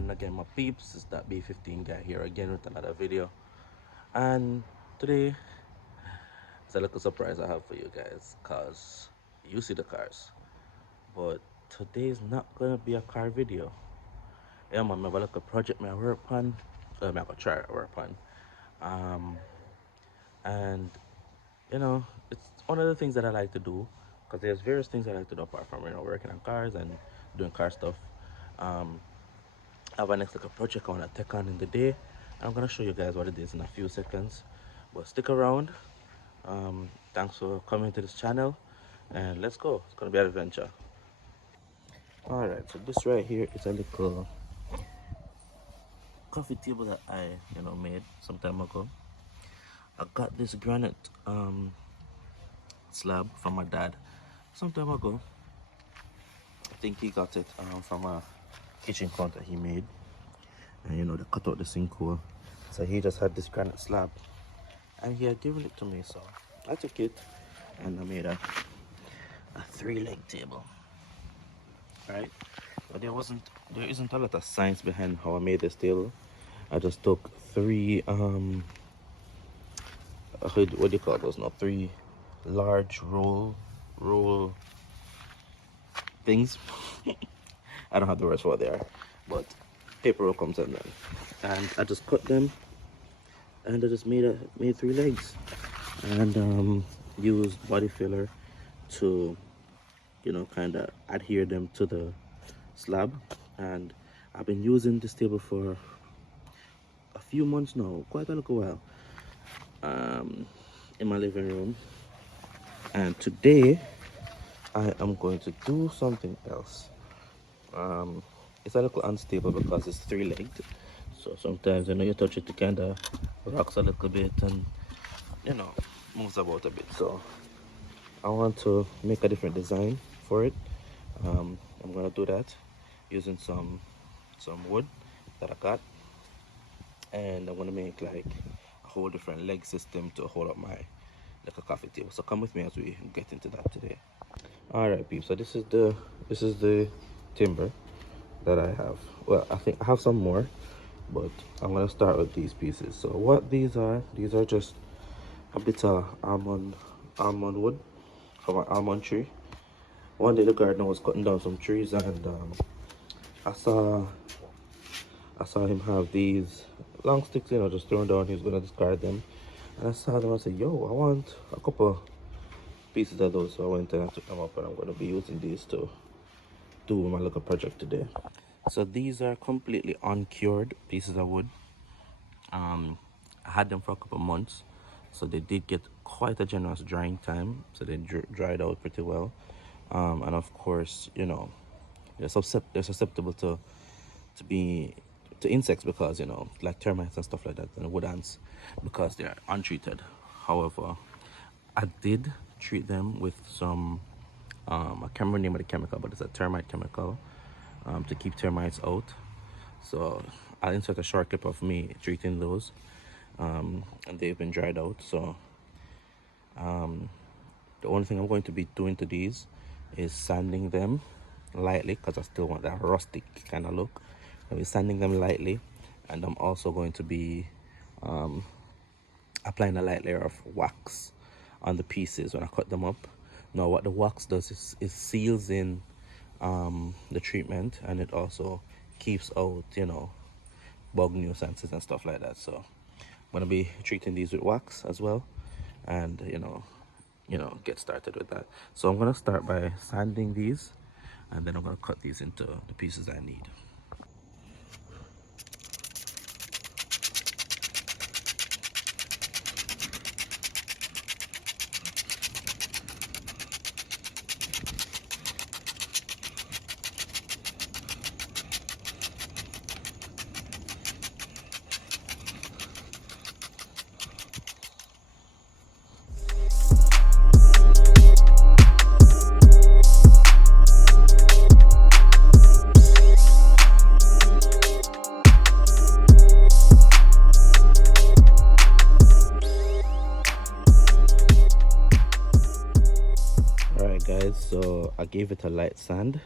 on again, my peeps. It's that B15 guy here again with another video. And today it's a little surprise I have for you guys, cause you see the cars. But today is not gonna be a car video. Yeah man, I have a little project I work on. I'm gonna try to work on. Um and it's one of the things that I like to do, because there's various things I like to do apart from working on cars and doing car stuff. Um I have a next little project I want to take on in the day. I'm gonna show you guys what it is in a few seconds, but stick around. Thanks for coming to this channel, and let's go. It's gonna be an adventure. All right, so this right here is a little coffee table that I made some time ago. I got this granite slab from my dad some time ago. I think he got it from a kitchen counter he made, and they cut out the sinkhole, so he just had this granite slab and he had given it to me, so I took it and I made a 3-leg table. Right, but there isn't a lot of science behind how I made this table. I just took three what do you call those now, 3 large roll things. I don't have the words for what they are, but paper roll comes in them, and I just cut them and I just made 3 legs, and used body filler to kind of adhere them to the slab. And I've been using this table for a few months now, quite a little while, in my living room. And today I am going to do something else. It's a little unstable because it's 3-legged, so sometimes you touch it, it kind of rocks a little bit and moves about a bit. So I want to make a different design for it. I'm gonna do that using some wood that I got, and I'm gonna make like a whole different leg system to hold up my little coffee table. So come with me as we get into that today. All right, peeps. So this is the timber that I have. Well, I think I have some more, but I'm gonna start with these pieces. So what these are just a bit of almond wood from an almond tree. One day the gardener was cutting down some trees, and I saw him have these long sticks, just thrown down. He was gonna discard them, and I saw them. I said, "Yo, I want a couple pieces of those." So I went and I took them up, and I'm gonna be using these to do my little project today. So these are completely uncured pieces of wood. I had them for a couple months, so they did get quite a generous drying time, so they dried out pretty well. And of course, they're susceptible to insects, because like termites and stuff like that, and wood ants, because they are untreated. However, I did treat them with some I can't remember the name of the chemical, but it's a termite chemical, to keep termites out. So I'll insert a short clip of me treating those, and they've been dried out. So the only thing I'm going to be doing to these is sanding them lightly, because I still want that rustic kind of look. I'll be sanding them lightly, and I'm also going to be applying a light layer of wax on the pieces when I cut them up. Now what the wax does is seals in the treatment, and it also keeps out bug nuisances and stuff like that. So I'm going to be treating these with wax as well, and get started with that. So I'm going to start by sanding these, and then I'm going to cut these into the pieces I need. Guys, so I gave it a light sand.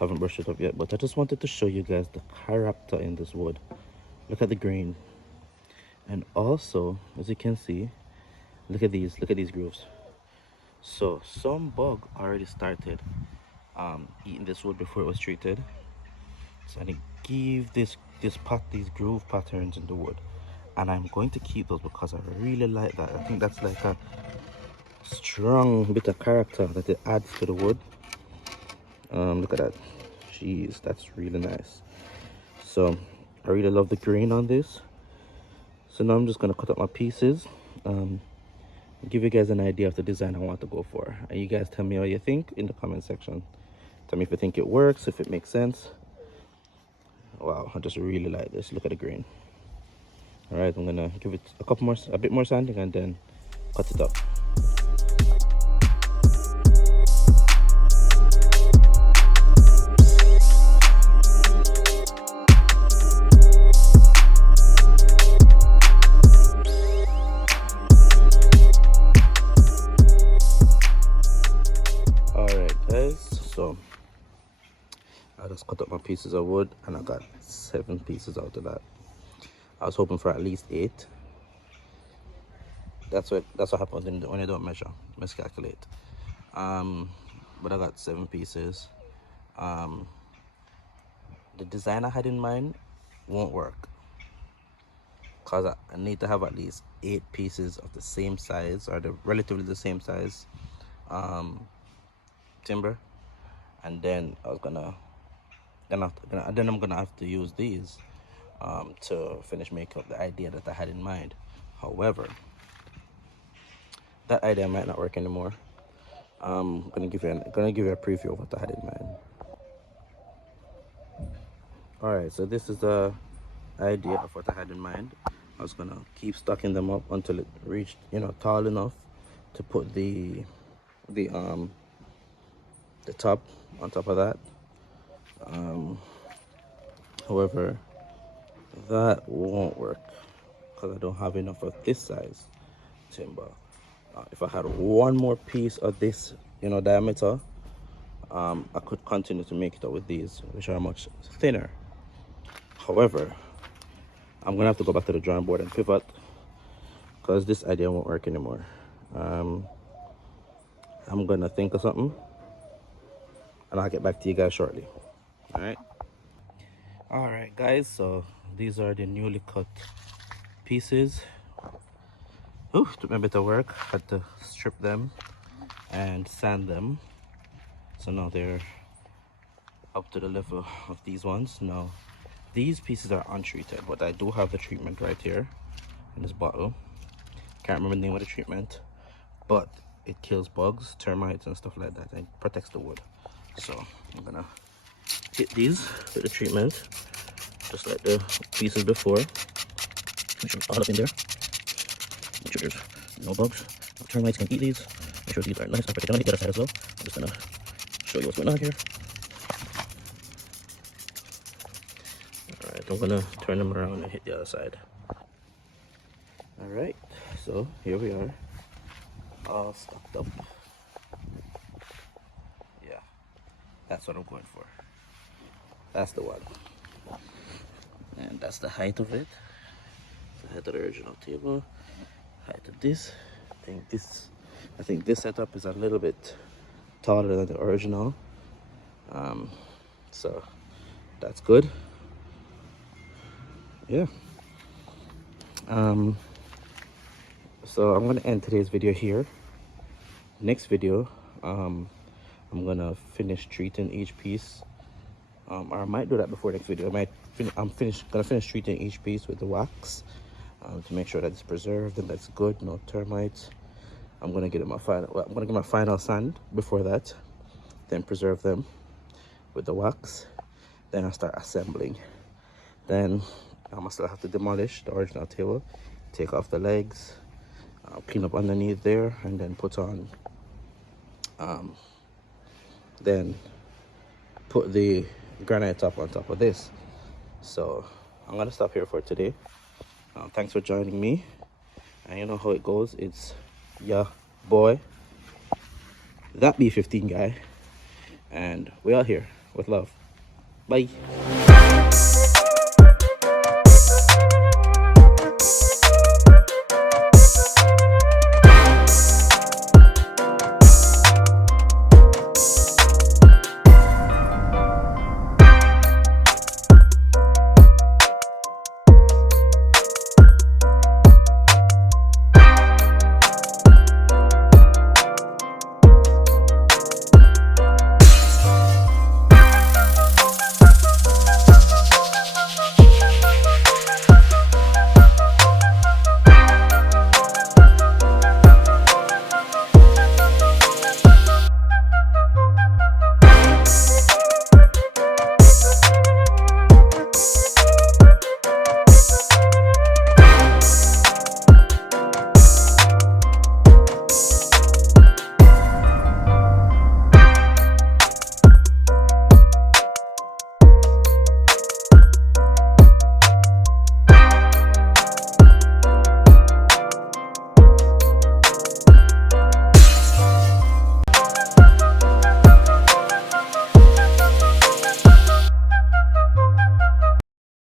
Haven't brushed it up yet, but I just wanted to show you guys the character in this wood. Look at the grain. And also, as you can see, look at these grooves. So some bug already started eating this wood before it was treated. So I give these groove patterns in the wood, and I'm going to keep those because I really like that. I think that's like a strong bit of character that it adds to the wood. Look at that. Jeez, that's really nice. So I really love the grain on this. So now I'm just gonna cut up my pieces, give you guys an idea of the design I want to go for, and you guys tell me what you think in the comment section. Tell me if you think it works, if it makes sense. Wow, I just really like this. Look at the grain. All right, I'm gonna give it a bit more sanding and then cut it up. So I just cut up my pieces of wood and I got 7 pieces out of that. I was hoping for at least 8. That's what happens when you don't measure, miscalculate. But I got 7 pieces. The design I had in mind won't work because I need to have at least 8 pieces of the same size, or relatively the same size timber. And then I'm gonna have to use these to finish make up the idea that I had in mind. However, that idea might not work anymore. I'm gonna give you a preview of what I had in mind. All right, so this is the idea of what I had in mind. I was gonna keep stacking them up until it reached, tall enough to put the top on top of that. However, that won't work because I don't have enough of this size timber. If I had one more piece of this diameter, I could continue to make it up with these, which are much thinner. However, I'm gonna have to go back to the drawing board and pivot because this idea won't work anymore. I'm gonna think of something and I'll get back to you guys shortly. All right guys, so these are the newly cut pieces. Ooh, took me a bit of work. Had to strip them and sand them, so now they're up to the level of these ones. Now these pieces are untreated, but I do have the treatment right here in this bottle. Can't remember the name of the treatment, but it kills bugs, termites and stuff like that, and protects the wood. So I'm gonna hit these with the treatment just like the pieces before. Make sure it's all up in there. Make sure there's no bugs, no termites can eat these. Make sure these are nice and protected. I'm gonna hit the other side as well. I'm just gonna show you what's going on here. Alright, I'm gonna turn them around and hit the other side. Alright, so here we are, all stocked up. Yeah, that's what I'm going for. That's the one. And that's the height of it. The height of the original table. Height of this. I think this setup is a little bit taller than the original. So that's good. Yeah. So I'm gonna end today's video here. Next video, I'm gonna finish treating each piece. Or I might do that before next video. I'm gonna finish treating each piece with the wax to make sure that it's preserved and that's good, no termites. I'm gonna get my final sand before that, then preserve them with the wax. Then I start assembling. Then I still have to demolish the original table, take off the legs, clean up underneath there, and then put on. Then put the granite top on top of this. So I'm gonna stop here for today. Thanks for joining me, and you know how it goes. It's your boy, that B15 guy, and we out here. with love. Bye.